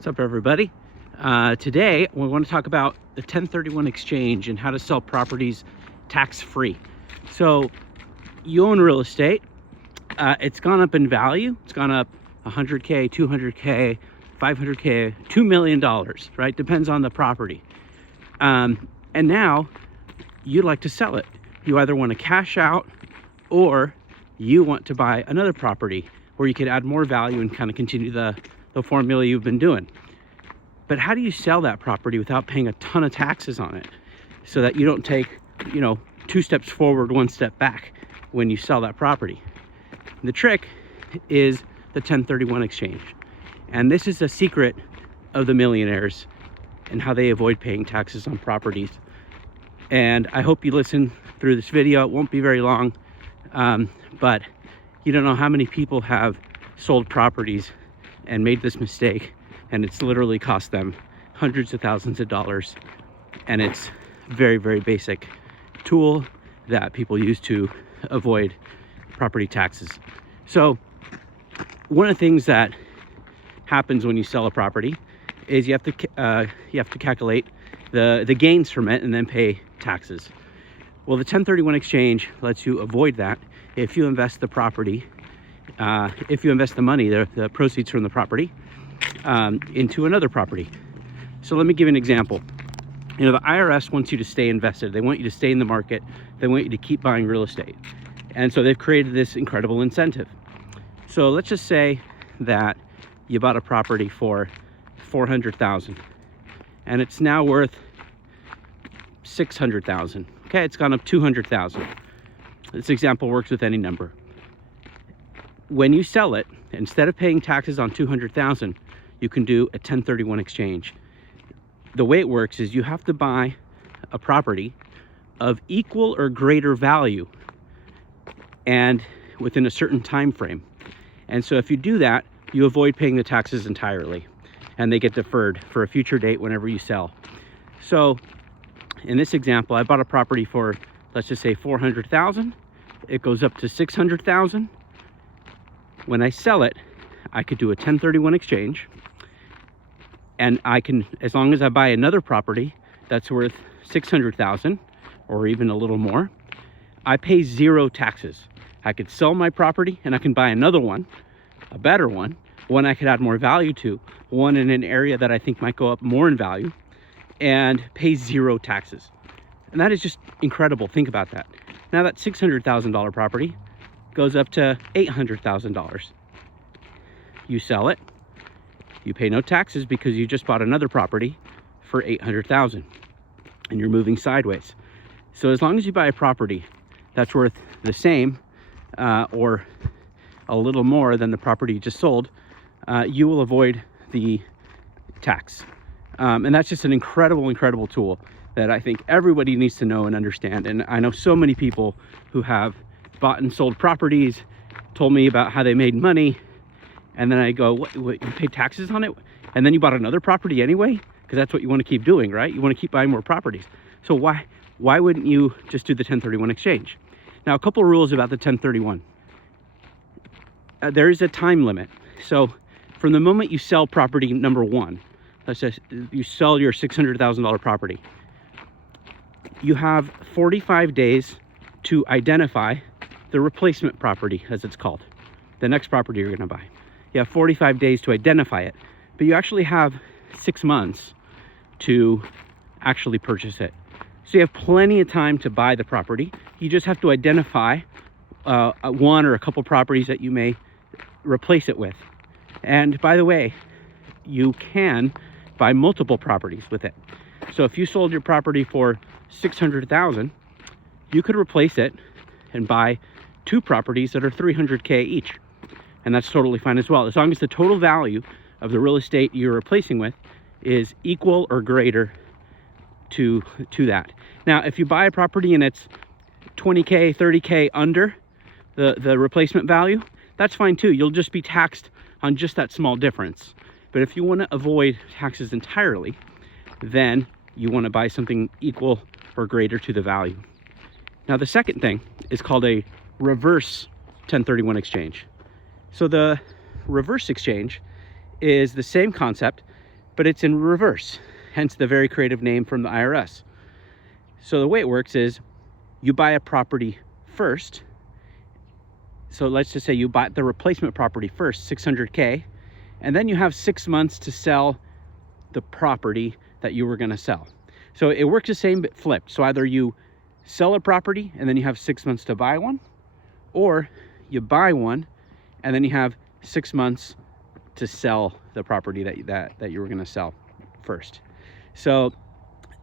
What's up, everybody? Today we want to talk about the 1031 exchange and how to sell properties tax-free. So you own real estate. It's gone up in value. It's gone up 100K, 200K, 500K, $2 million, right? Depends on the property. And now you'd like to sell it. You either want to cash out or you want to buy another property where you could add more value and kind of continue the formula you've been doing. But how do you sell that property without paying a ton of taxes on it so that you don't take, 2 steps forward, 1 step back when you sell that property? And the trick is the 1031 exchange. And this is a secret of the millionaires and how they avoid paying taxes on properties. And I hope you listen through this video. It won't be very long, but you don't know how many people have sold properties and made this mistake, and it's literally cost them hundreds of thousands of dollars. And it's very, very basic tool that people use to avoid property taxes. So one of the things that happens when you sell a property is you have to calculate the gains from it and then pay taxes. Well, the 1031 exchange lets you avoid that if you invest the property, if you invest the money, the proceeds from the property, into another property. So let me give you an example. The IRS wants you to stay invested. They want you to stay in the market. They want you to keep buying real estate. And so they've created this incredible incentive. So let's just say that you bought a property for $400,000 and it's now worth $600,000. Okay, it's gone up $200,000. This example works with any number. When you sell it, instead of paying taxes on $200,000, you can do a 1031 exchange. The way it works is you have to buy a property of equal or greater value and within a certain time frame. And so if you do that, you avoid paying the taxes entirely and they get deferred for a future date whenever you sell. So in this example, I bought a property for, let's just say, $400,000. It goes up to $600,000. When I sell it, I could do a 1031 exchange, and I can, as long as I buy another property that's worth $600,000 or even a little more, I pay 0 taxes. I could sell my property and I can buy another one, a better one I could add more value to, one in an area that I think might go up more in value, and pay 0 taxes. And that is just incredible. Think about that. Now that $600,000 property goes up to $800,000. You sell it, you pay no taxes because you just bought another property for $800,000 and you're moving sideways. So as long as you buy a property that's worth the same or a little more than the property you just sold, you will avoid the tax. And that's just an incredible tool that I think everybody needs to know and understand. And I know so many people who have bought and sold properties, told me about how they made money, and then I go, what, you paid taxes on it? And then you bought another property anyway? Because that's what you want to keep doing, right? You want to keep buying more properties. So why wouldn't you just do the 1031 exchange? Now, a couple of rules about the 1031. There is a time limit. So from the moment you sell property number 1, let's say you sell your $600,000 property, you have 45 days to identify the replacement property, as it's called, the next property you're going to buy. You have 45 days to identify it, but you actually have 6 months to actually purchase it. So you have plenty of time to buy the property. You just have to identify one or a couple properties that you may replace it with. And by the way, you can buy multiple properties with it. So if you sold your property for $600,000, you could replace it and buy 2 properties that are $300K each. And that's totally fine as well, as long as the total value of the real estate you're replacing with is equal or greater to that. Now, if you buy a property and it's 20K, 30K under the replacement value, that's fine too. You'll just be taxed on just that small difference. But if you want to avoid taxes entirely, then you want to buy something equal or greater to the value. Now, the second thing is called a reverse 1031 exchange. So the reverse exchange is the same concept, but it's in reverse, hence the very creative name from the IRS. So the way it works is you buy a property first. So let's just say you bought the replacement property first, 600K, and then you have 6 months to sell the property that you were going to sell. So it works the same but flipped. So either you sell a property and then you have 6 months to buy one, or you buy one and then you have 6 months to sell the property that you were going to sell first. So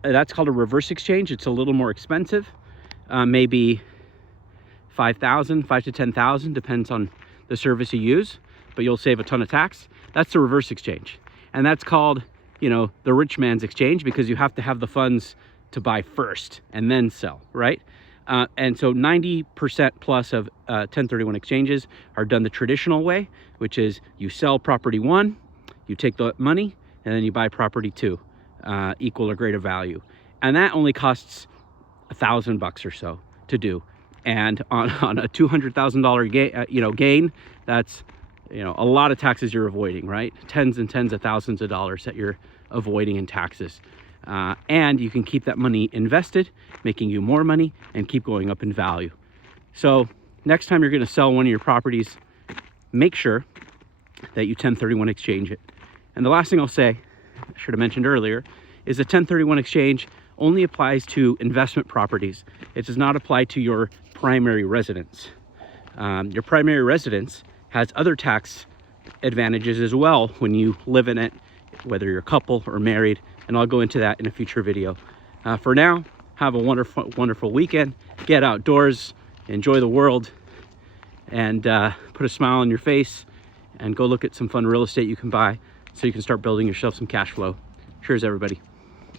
that's called a reverse exchange. It's a little more expensive, maybe $5,000 to $10,000, depends on the service you use, but you'll save a ton of tax. That's the reverse exchange, and that's called, you know, the rich man's exchange, because you have to have the funds to buy first and then sell, right? And so 90% plus of 1031 exchanges are done the traditional way, which is you sell property 1, you take the money, and then you buy property 2, equal or greater value, and that only costs $1,000 or so to do. And on a $200,000 gain, that's, you know, a lot of taxes you're avoiding, right? Tens and tens of thousands of dollars that you're avoiding in taxes. And you can keep that money invested, making you more money, and keep going up in value. So next time you're going to sell one of your properties, make sure that you 1031 exchange it. And the last thing I'll say, I should have mentioned earlier, is a 1031 exchange only applies to investment properties. It does not apply to your primary residence. Your primary residence has other tax advantages as well when you live in it, whether you're a couple or married, and I'll go into that in a future video. For now, have a wonderful, wonderful weekend. Get outdoors, enjoy the world, and put a smile on your face, and go look at some fun real estate you can buy so you can start building yourself some cash flow. Cheers, everybody.